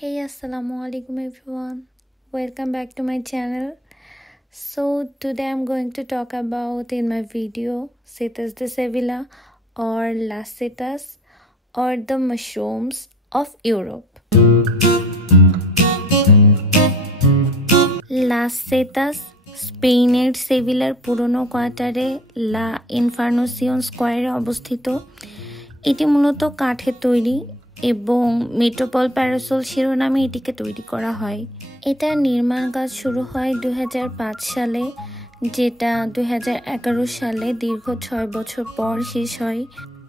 Hey, assalamu alaikum everyone. Welcome back to my channel. So today I'm going to talk about in my video Setas de Sevilla or Las Setas or the mushrooms of Europe. Las Setas স্পেনের সেভিলার পুরনো কোয়ার্টারে লা ইনফার্নোসিয়ন স্কোয়ারে অবস্থিত। এটি মূলত কাঠের তৈরি এবং মেট্রোপল প্যারাসোল শিরোনামে এটিকে তৈরি করা হয়। এটার নির্মাণ কাজ শুরু হয় 2005 সালে, যেটা 2011 সালে দীর্ঘ 6 বছর পর শেষ হয়।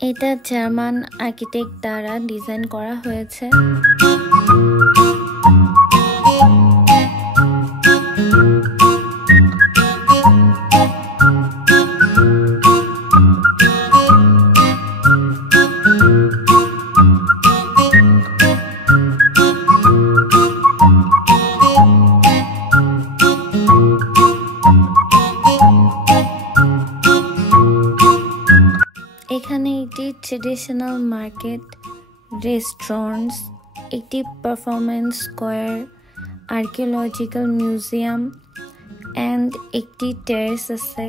এটা জার্মান আর্কিটেক্ট দ্বারা ডিজাইন করা হয়েছে। এখানে একটি ট্রেডিশনাল মার্কেট, রেস্টুরেন্টস, একটি performance square, archaeological museum and একটি টেরেস আছে,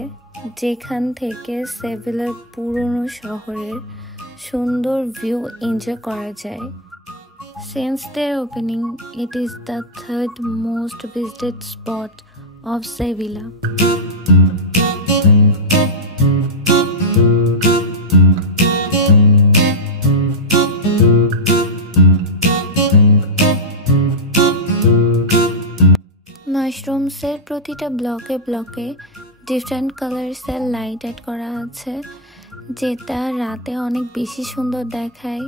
যেখান থেকে সেভিলার পুরনো শহরের সুন্দর ভিউ এনজয় করা যায়। Since their opening, it is the third most visited spot of Sevilla. মাশরুমসের প্রতিটা ব্লকে ব্লকে ডিফারেন্ট কালার্সের লাইট অ্যাড করা আছে, যেটা রাতে অনেক বেশি সুন্দর দেখায়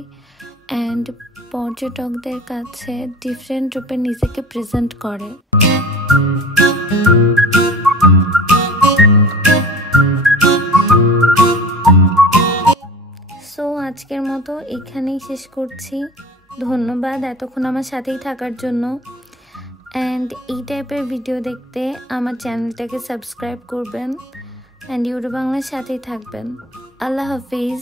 অ্যান্ড পর্যটকদের কাছে ডিফারেন্ট রূপে নিজেকে প্রেজেন্ট করে। সো আজকের মতো এখানেই শেষ করছি। ধন্যবাদ এতক্ষণ আমার সাথেই থাকার জন্য। অ্যান্ড এই টাইপের ভিডিও দেখতে আমার চ্যানেলটাকে সাবস্ক্রাইব করবেন অ্যান্ড ইউটিউব বাংলার সাথেই থাকবেন। আল্লাহ হাফিজ।